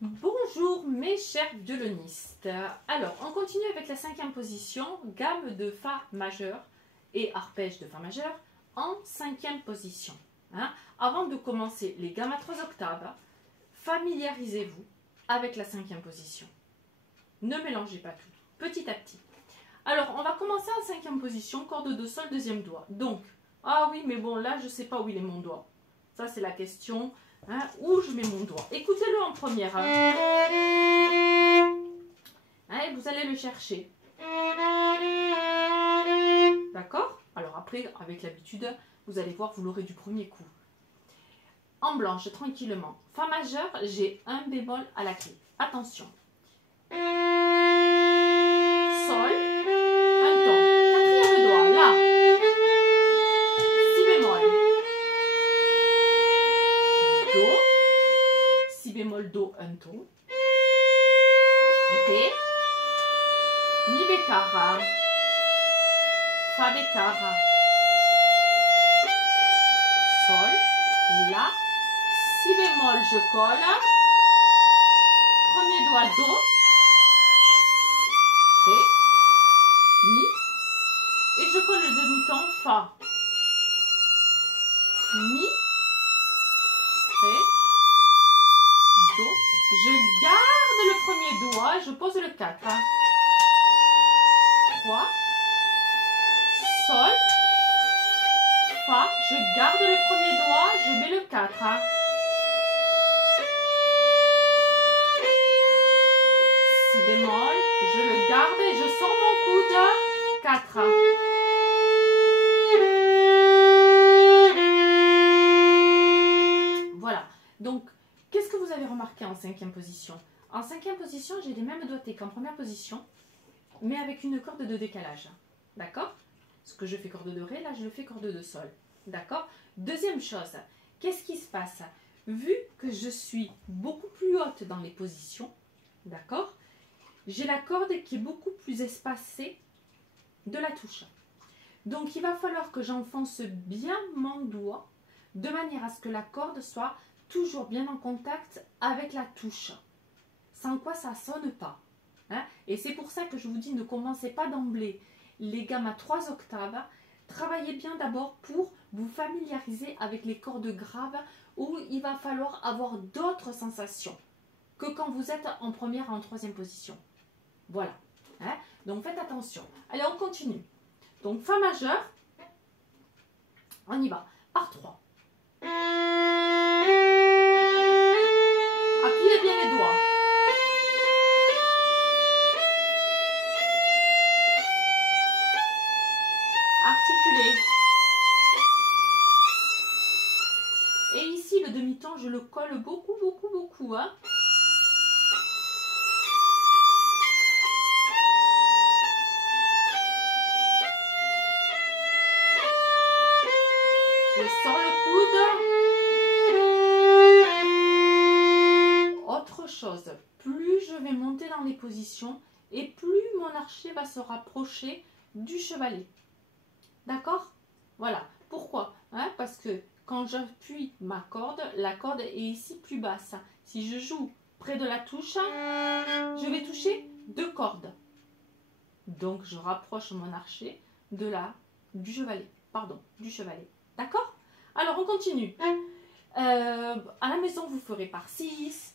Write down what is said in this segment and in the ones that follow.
Bonjour mes chers violonistes. Alors, on continue avec la 5e position, gamme de Fa majeur et arpège de Fa majeur en 5e position. Avant de commencer les gammes à 3 octaves, familiarisez-vous avec la 5e position. Ne mélangez pas tout, petit à petit. Alors, on va commencer en 5e position, corde de sol, deuxième doigt. Donc, ah oui, mais bon, là, je ne sais pas où il est mon doigt. Ça, c'est la question. Où je mets mon doigt. Écoutez-le en première. Vous allez le chercher. D'accord? Alors après, avec l'habitude, vous allez voir, vous l'aurez du premier coup. En blanche, tranquillement. Fa majeur, j'ai un bémol à la clé. Attention. Sol, un ton. Quatrième doigt, là. Si bémol. Do, si bémol, do, un ton. Ré, mi bécard, fa bécard, sol, la, si bémol, je colle, premier doigt, do, ré, mi, et je colle le demi-ton, fa, mi, ré, do, je garde le premier doigt, je pose le 4, 3, sol, fa, je garde le premier doigt, je mets le 4, si bémol, je le garde et je sors mon coude, 4. Voilà, donc qu'est-ce que vous avez remarqué en 5e position? En 5e position, j'ai les mêmes doigtés qu'en première position, mais avec une corde de décalage. D'accord? Ce que je fais corde de Ré, là je le fais corde de Sol. D'accord? Deuxième chose, qu'est-ce qui se passe? Vu que je suis beaucoup plus haute dans les positions, d'accord? J'ai la corde qui est beaucoup plus espacée de la touche. Donc il va falloir que j'enfonce bien mon doigt de manière à ce que la corde soit toujours bien en contact avec la touche. Sans quoi ça ne sonne pas. Et c'est pour ça que je vous dis, ne commencez pas d'emblée les gammes à 3 octaves. Travaillez bien d'abord pour vous familiariser avec les cordes graves où il va falloir avoir d'autres sensations que quand vous êtes en première et en 3e position. Voilà. Donc faites attention. Allez, on continue. Donc Fa majeur, on y va. Par 3. Appuyez bien les doigts. Articulez. Et ici, le demi-ton, je le colle beaucoup. Je sors le coude. Autre chose, plus je vais monter dans les positions et plus mon archet va se rapprocher du chevalet. D'accord? Voilà. Pourquoi? Parce que quand j'appuie ma corde, la corde est ici plus basse. Si je joue près de la touche, je vais toucher 2 cordes. Donc je rapproche mon archet du chevalet. D'accord? Alors on continue. À la maison, vous ferez par 6.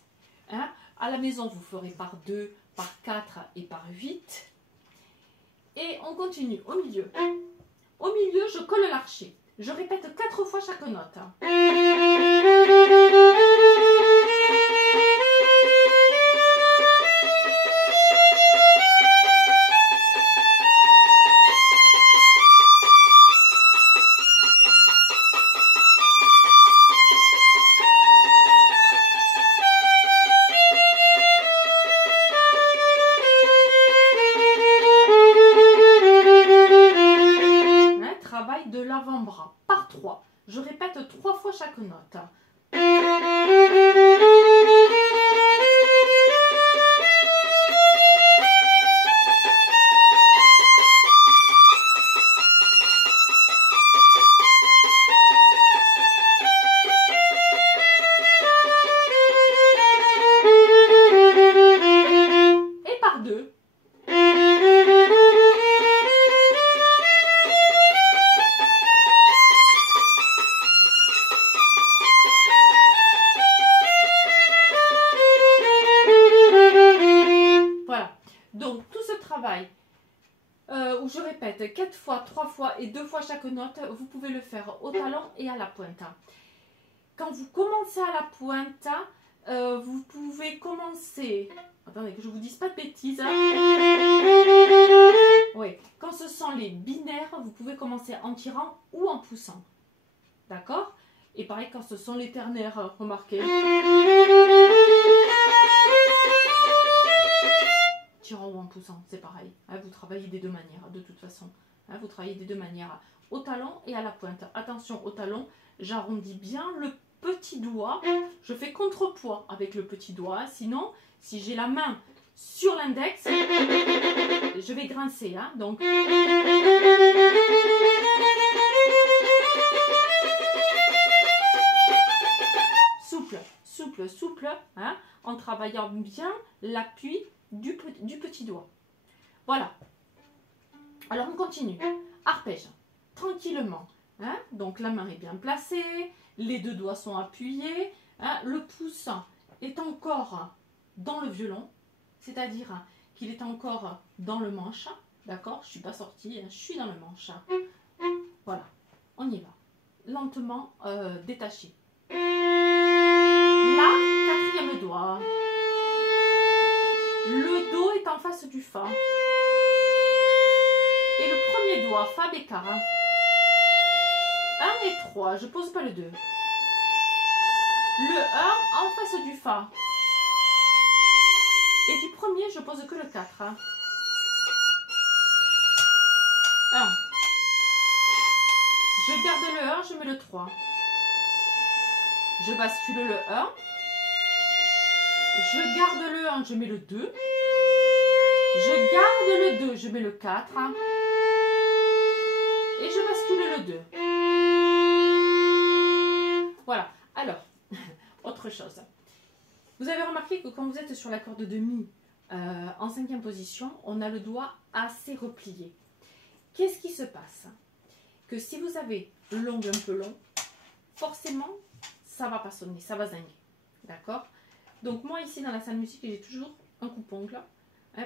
À la maison, vous ferez par 2, par 4 et par 8. Et on continue au milieu. Au milieu, je colle l'archet. Je répète 4 fois chaque note. Travail de l'avant-bras par 3. Je répète 3 fois chaque note. Donc je répète, 4 fois, 3 fois et 2 fois chaque note, vous pouvez le faire au talon et à la pointe. Quand vous commencez à la pointe, vous pouvez commencer... Attendez, que je ne vous dise pas de bêtises. Oui, quand ce sont les binaires, vous pouvez commencer en tirant ou en poussant. D'accord? Et pareil, quand ce sont les ternaires, remarquez. Tirant ou en poussant, c'est pareil. Vous travaillez des deux manières, de toute façon. Vous travaillez des deux manières, au talon et à la pointe. Attention, au talon, j'arrondis bien le petit doigt. Je fais contrepoids avec le petit doigt. Sinon, si j'ai la main sur l'index, je vais grincer. Donc, souple, en travaillant bien l'appui du petit doigt. Voilà. Alors, on continue. Arpège, tranquillement. Donc, la main est bien placée, les deux doigts sont appuyés, le pouce est encore dans le violon, c'est-à-dire qu'il est encore dans le manche. D'accord? Je ne suis pas sortie, je suis dans le manche. Voilà, on y va. Lentement détaché. Là, quatrième doigt. Le Do est en face du Fa. Et le premier doigt, Fa bécard. 1 et 3, je pose pas le 2. Le 1 en face du Fa. Et du premier, je pose que le 4. 1. Je garde le 1, je mets le 3. Je bascule le 1. Je garde le 1, je mets le 2. Je garde le 2, je mets le 4. Et je bascule le 2. Voilà. Alors, autre chose. Vous avez remarqué que quand vous êtes sur la corde de Mi en 5e position, on a le doigt assez replié. Qu'est-ce qui se passe? Que si vous avez l'ongle un peu long, forcément, ça va pas sonner, ça va zinguer. D'accord? Donc moi ici dans la salle musique, j'ai toujours un coupe-ongle.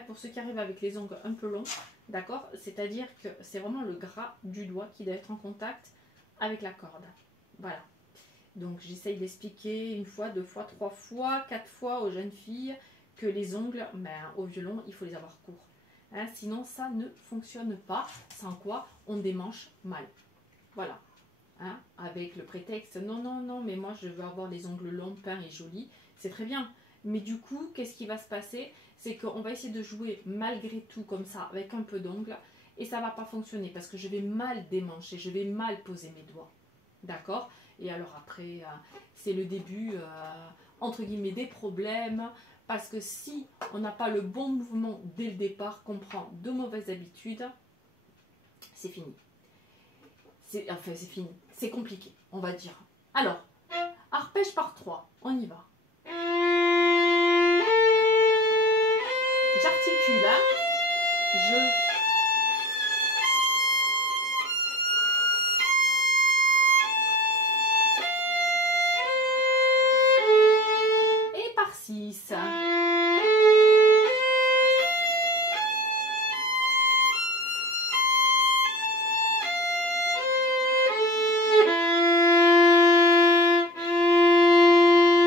Pour ceux qui arrivent avec les ongles un peu longs, d'accord? C'est-à-dire que c'est vraiment le gras du doigt qui doit être en contact avec la corde. Voilà. Donc j'essaye d'expliquer 1 fois, 2 fois, 3 fois, 4 fois aux jeunes filles que les ongles, au violon, il faut les avoir courts. Sinon ça ne fonctionne pas, sans quoi on démanche mal. Voilà. Avec le prétexte, non, mais moi je veux avoir les ongles longs, peints et jolis. C'est très bien. Mais du coup, qu'est-ce qui va se passer? C'est qu'on va essayer de jouer malgré tout comme ça, avec un peu d'ongles. Et ça ne va pas fonctionner parce que je vais mal démancher, je vais mal poser mes doigts. D'accord? Et alors après, c'est le début, entre guillemets, des problèmes. Parce que si on n'a pas le bon mouvement dès le départ, qu'on prend de mauvaises habitudes, c'est fini. Enfin, c'est fini. C'est compliqué, on va dire. Alors, arpège par 3, on y va. J'articule, et par 6.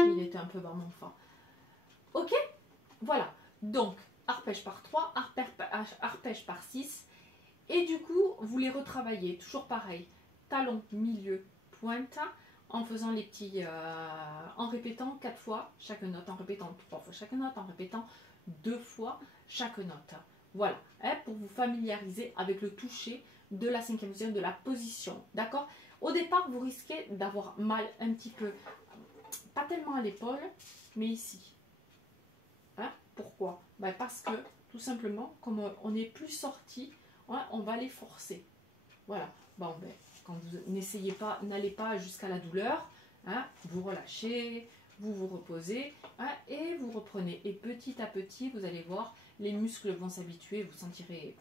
Il était un peu bas mon fa. Ok? Voilà. Donc, arpège par 3, arpège par 6. Et du coup, vous les retravaillez. Toujours pareil. Talon, milieu, pointe. En faisant les petits... en répétant 4 fois chaque note. En répétant 3 fois chaque note. En répétant 2 fois chaque note. Voilà. Pour vous familiariser avec le toucher de la 5e position, de la position. D'accord? Au départ, vous risquez d'avoir mal un petit peu. Pas tellement à l'épaule, mais ici. Pourquoi? Parce que, tout simplement, comme on n'est plus sorti, on va les forcer. Voilà. Bon, quand vous n'essayez pas, n'allez pas jusqu'à la douleur, vous relâchez, vous vous reposez, et vous reprenez. Et petit à petit, vous allez voir, les muscles vont s'habituer, vous sentirez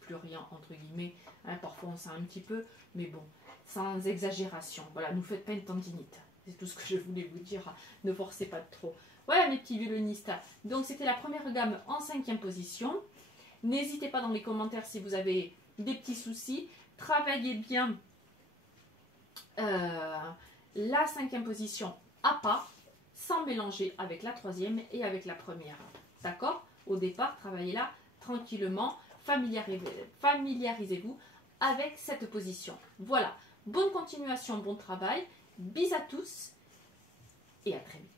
plus rien, entre guillemets. Parfois, on sent un petit peu, mais bon, sans exagération. Voilà, ne faites pas une tendinite. C'est tout ce que je voulais vous dire. Ne forcez pas trop. Voilà mes petits violonistes. Donc c'était la première gamme en 5e position. N'hésitez pas dans les commentaires si vous avez des petits soucis. Travaillez bien la 5e position à part, sans mélanger avec la 3e et avec la première. D'accord? Au départ, travaillez-la tranquillement, familiarisez-vous avec cette position. Voilà, bonne continuation, bon travail, bis à tous et à très vite.